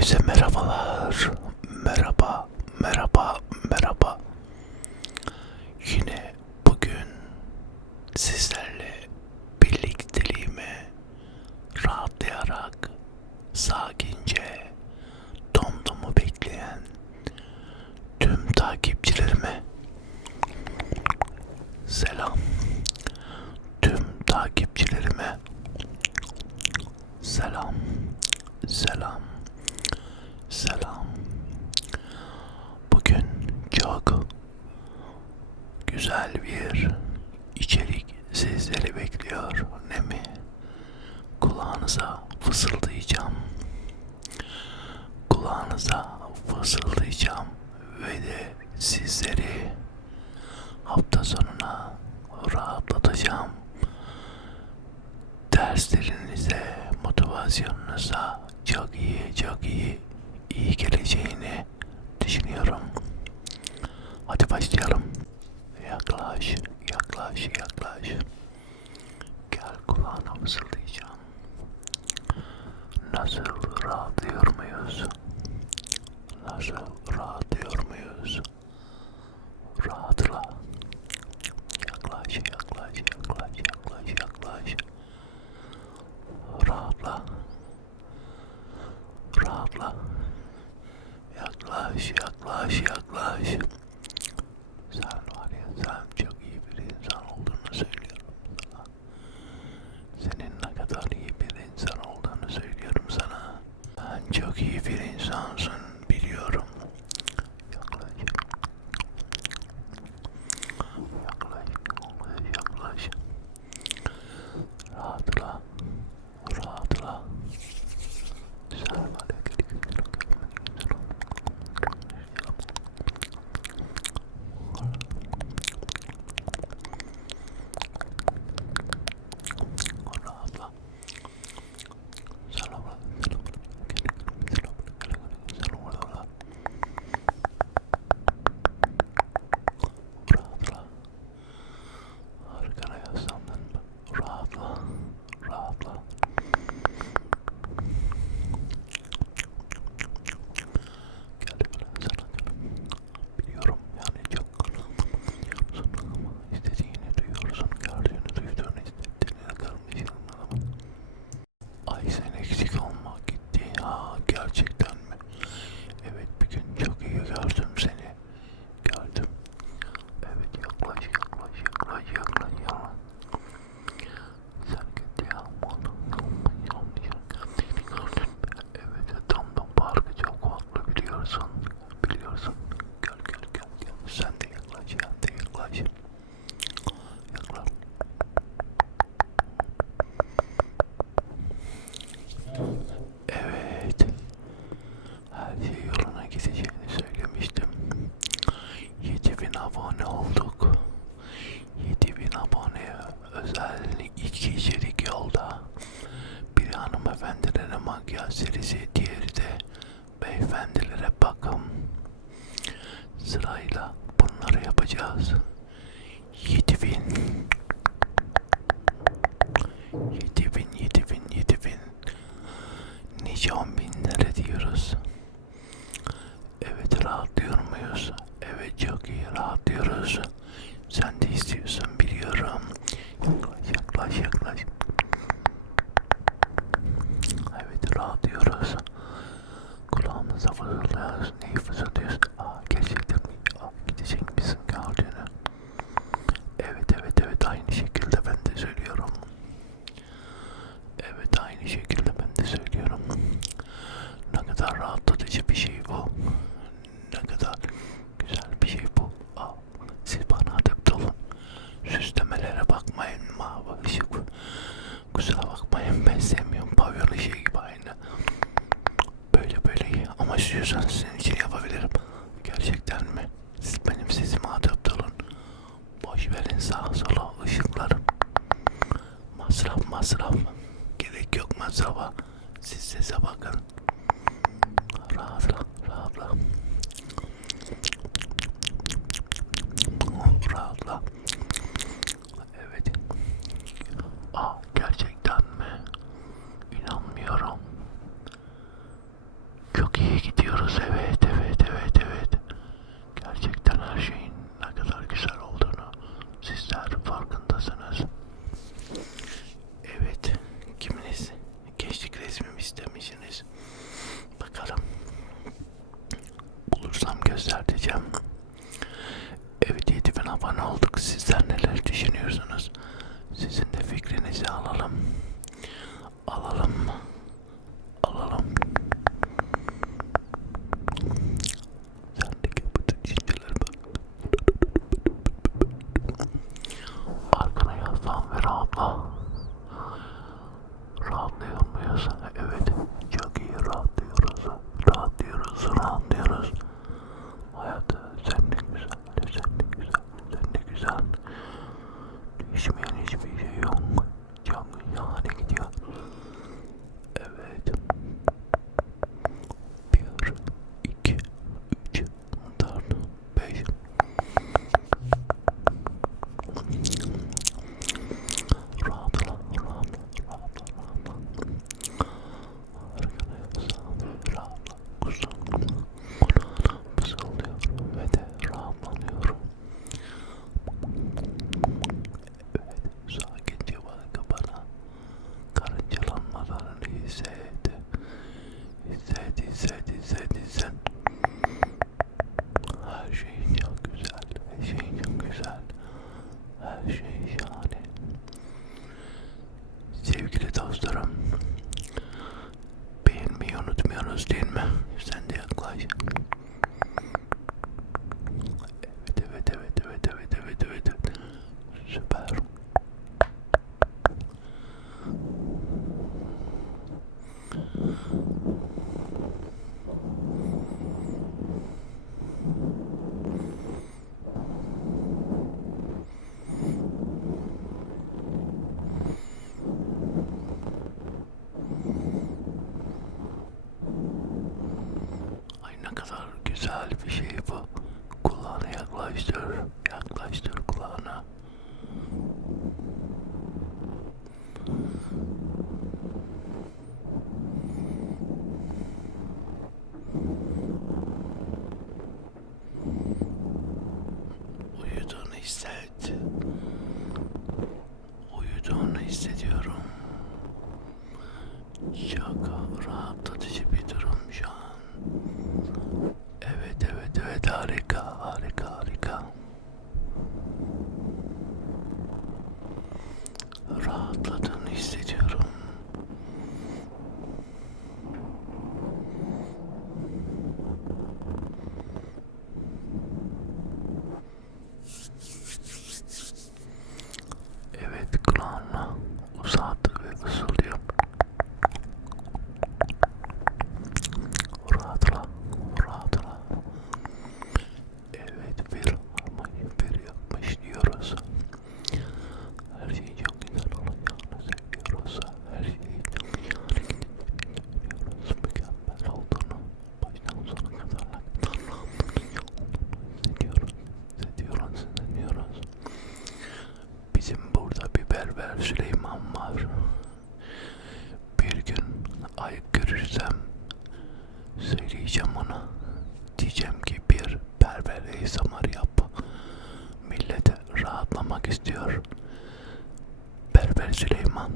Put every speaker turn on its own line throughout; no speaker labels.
Herkese merhabalar. bir içerik sizleri bekliyor ne mi? Kulağınıza fısıldayacağım. Kulağınıza fısıldayacağım ve de sizleri hafta sonuna rahatlatacağım. Derslerinize, motivasyonunuza çok iyi, çok iyi, iyi geleceğini düşünüyorum. Hadi başlayalım. Yaklaş, yaklaş, yaklaş. Gel kulağına fısıldayacağım. Nasıl rahatlıyor muyuz? gidiyoruz evet. diyeceğim ki bir berbere zamar yap. Millete rahatlamak istiyor. Berber Süleyman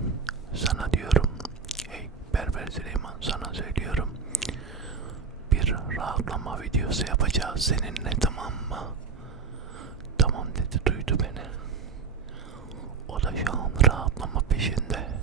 sana diyorum. Hey Berber Süleyman sana söylüyorum. Bir rahatlama videosu yapacağız seninle tamam mı? Tamam dedi duydu beni. O da şu an rahatlama peşinde.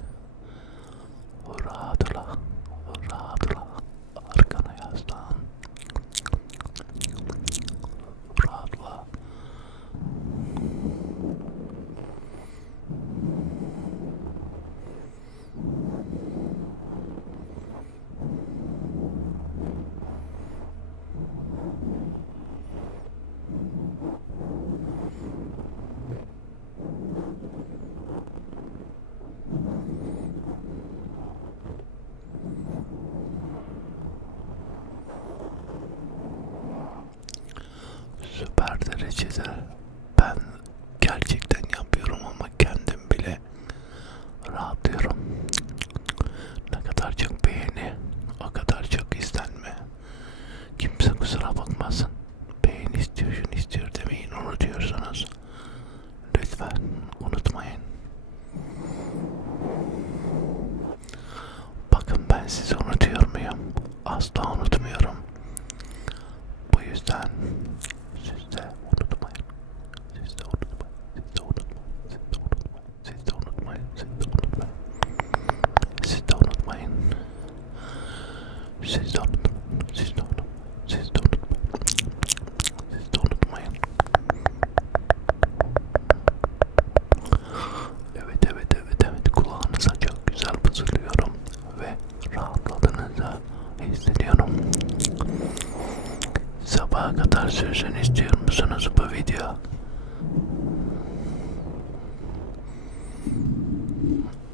Sürsün istiyor musunuz bu video?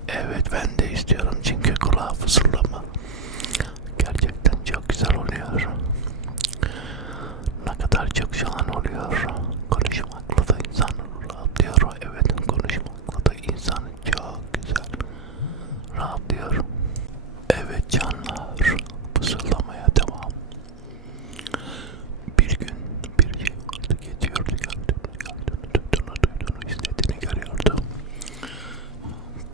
Evet ben de istiyorum çünkü kulağa fısıldama gerçekten çok güzel oluyor. Ne kadar çok şu an oluyor. Konuşmakla da insan rahatlıyor. Evet konuşmakla da insan çok güzel rahatlıyor. Evet canlar fısıldamaya devam. Bir gün bir şey vardı geçiyordu gördüğünü gördüğünü duyduğunu duyduğunu istediğini görüyordu.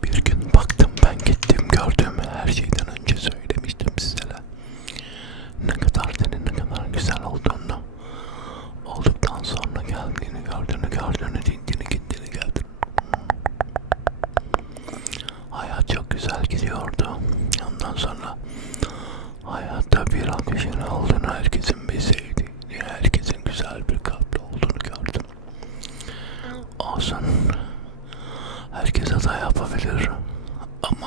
Bir gün baktım ben gittim gördüm her şeyden önce söylemiştim sizlere. Ne kadar senin ne kadar güzel olduğunu olduktan sonra geldiğini gördüğünü gördüğünü dindiğini gittiğini geldin. Hayat çok güzel gidiyordu. Ondan sonra hayatta bir akışın olduğunu herkesin bir sevdiğini, herkesin güzel bir kalpli olduğunu gördüm. Olsun. Herkes hata yapabilir. Ama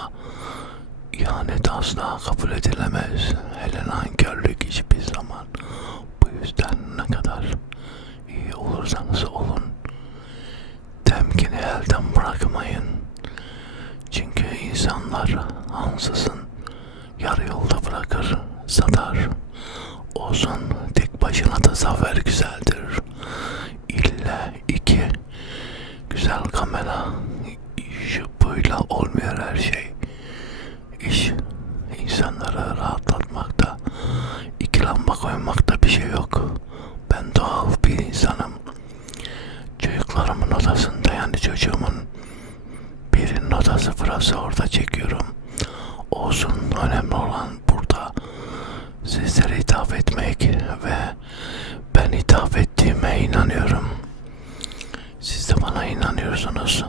ihanet asla kabul edilemez. Hele nankörlük hiçbir zaman. Bu yüzden ne kadar iyi olursanız olun. Temkini elden bırakmayın. Çünkü insanlar ansızın yarı yolda bırakır, satar. Olsun tek başına da zafer güzeldir. İlle iki güzel kamera şu buyla olmuyor her şey. İş insanları rahatlatmakta, iki lamba koymakta bir şey yok. Ben doğal bir insanım. Çocuklarımın odasında yani çocuğumun birinin odası burası orada çekiyorum. Olsun önemli olan burada sizlere hitap etmek ve ben hitap ettiğime inanıyorum. Siz de bana inanıyorsunuz.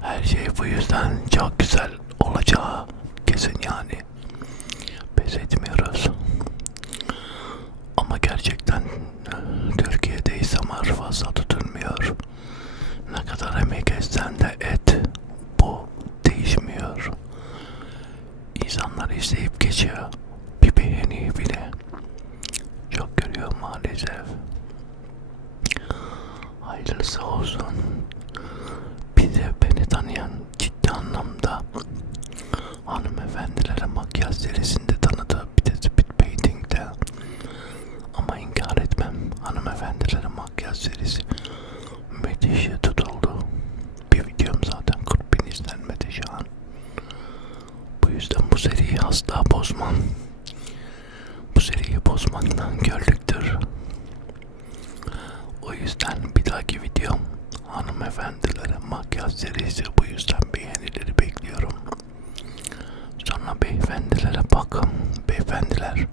Her şey bu yüzden çok güzel olacağı kesin yani. Pes etmiyoruz. Ama gerçekten e, Türkiye'de insanlar fazla tutulmuyor. Ne kadar emek etsen de et bu değişmiyor. İnsanlar izleyip geçiyor. Bir beğeni bile çok görüyor maalesef. Hayırlısı olsun. Bir de beni tanıyan ciddi anlamda hanımefendilere makyaj serisinde tanıdı. Bir de speed painting'de. Ama inkar etmem. Hanımefendilere makyaj serisi müthiş tutuldu. Bir videom zaten 40 bin izlenmedi şu an. Bu yüzden bu seriyi asla bozmam. Bu seriyi bozmaktan gördüktür. O yüzden bir dahaki videom hanımefendilere makyaj serisi bu yüzden beğenileri bekliyorum. Sonra beyefendilere bakın. Beyefendiler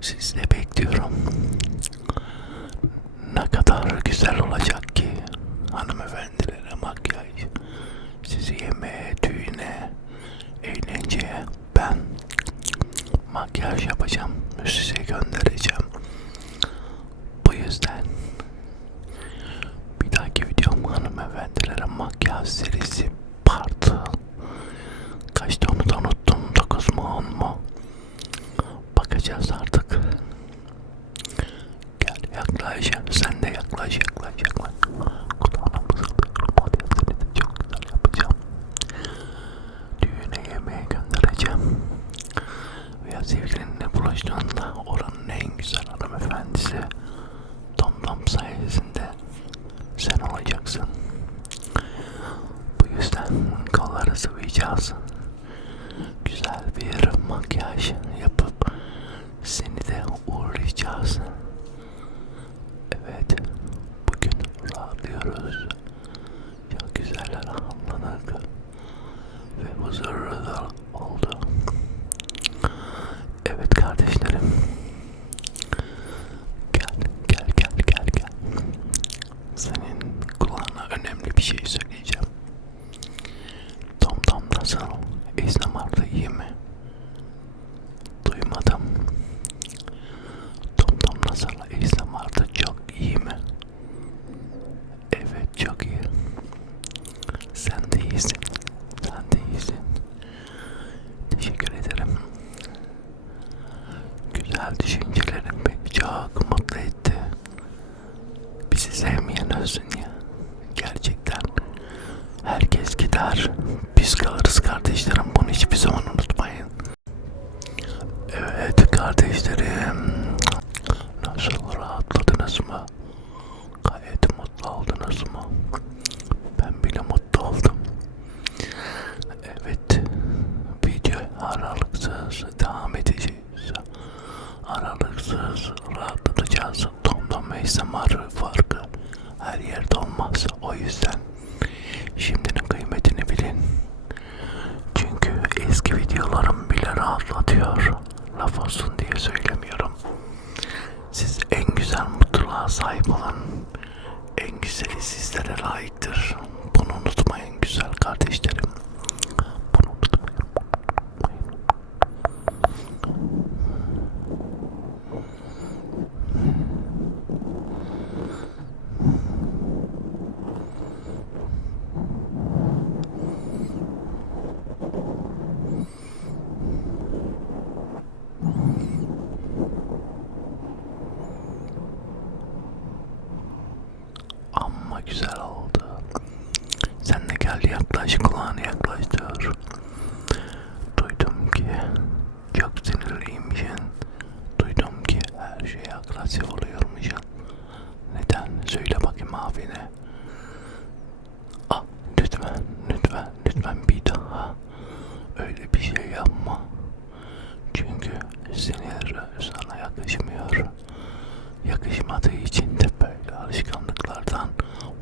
siz de bekliyorum. Ne kadar güzel olacak ki hanımefendilere makyaj. Sizi yemeğe, düğüne, eğlenceye ben makyaj yapacağım. Size göndereceğim. Bu yüzden bir dahaki videom hanımefendilere makyaj serisi partı. Kaçtı onu da unuttum. 9 mu 10 mu? Bakacağız artık. Gel yaklaş. Sen de yaklaş yaklaş yaklaş. Kulağına fısıldıyorum. Hadi seni de çok güzel yapacağım. Düğüne yemeğe göndereceğim. Veya sevgilinle buluştuğunda oranın en güzel hanımefendisi Tom Tom sayesinde sen olacaksın. Bu yüzden kolları sıvayacağız. Güzel bir makyaj yapıp seni de uğurlayacağız. Evet, bugün rahatlıyoruz. Çok güzel rahatladık ve huzurlu da oldu. Evet güzel düşüncelerin beni çok mutlu etti. Bizi sevmeyen ölsün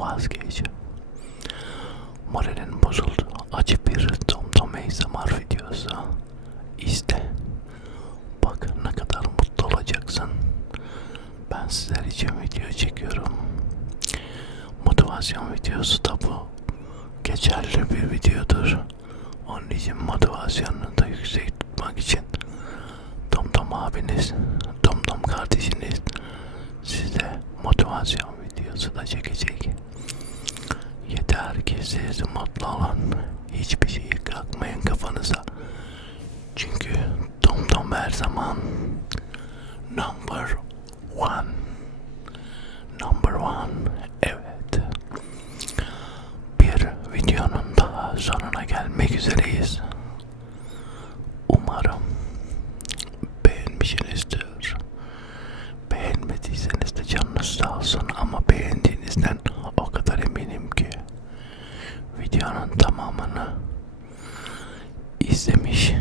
vazgeç. Moralin bozuldu. Acı bir Tom Tom ASMR videosu. İzle. Bak ne kadar mutlu olacaksın. Ben sizler için video çekiyorum. Motivasyon videosu da bu. Geçerli bir videodur. Onun için motivasyonunu da yüksek tutmak için Tom Tom abiniz, Tom Tom kardeşiniz size motivasyon videosu da çekecek. Yeter ki siz mutlu olun. Hiçbir şeyi kalkmayın kafanıza. Çünkü Tom Tom her zaman number one. Number one. Evet. Bir videonun daha sonuna gelmek üzereyiz. Umarım beğenmişsinizdir. Beğenmediyseniz de canınız sağ olsun ama beğendiğinizden o kadar eminim ki videonun tamamını izlemiş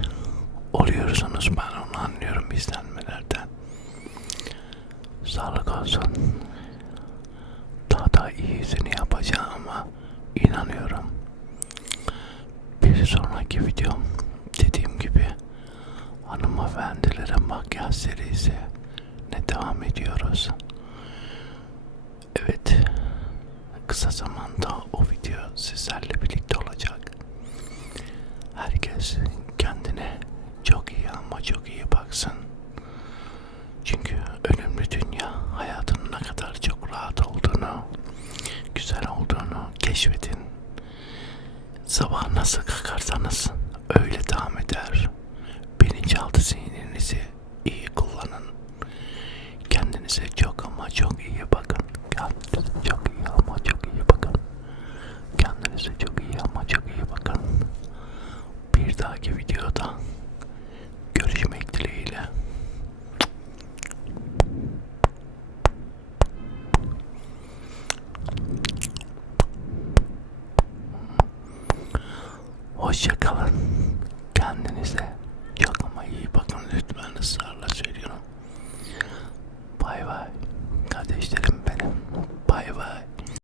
oluyorsunuz. Ben onu anlıyorum izlenmelerden. Sağlık olsun. Daha da iyisini yapacağıma inanıyorum. Bir sonraki videom dediğim gibi hanımefendilere makyaj serisi ne devam ediyoruz. Evet kısa zamanda o video sizlerle birlikte olacak. Herkes kendine çok iyi ama çok iyi baksın. Çünkü ölümlü dünya hayatın ne kadar çok rahat olduğunu, güzel olduğunu keşfedin. Sabah nasıl kalkarsanız öyle devam eder. Bilinçaltı zihninizi